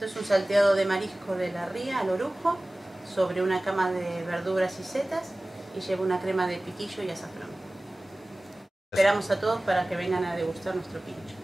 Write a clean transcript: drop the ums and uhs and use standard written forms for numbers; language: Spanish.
Esto es un salteado de marisco de la ría al orujo sobre una cama de verduras y setas y lleva una crema de piquillo y azafrán. Esperamos a todos para que vengan a degustar nuestro pincho.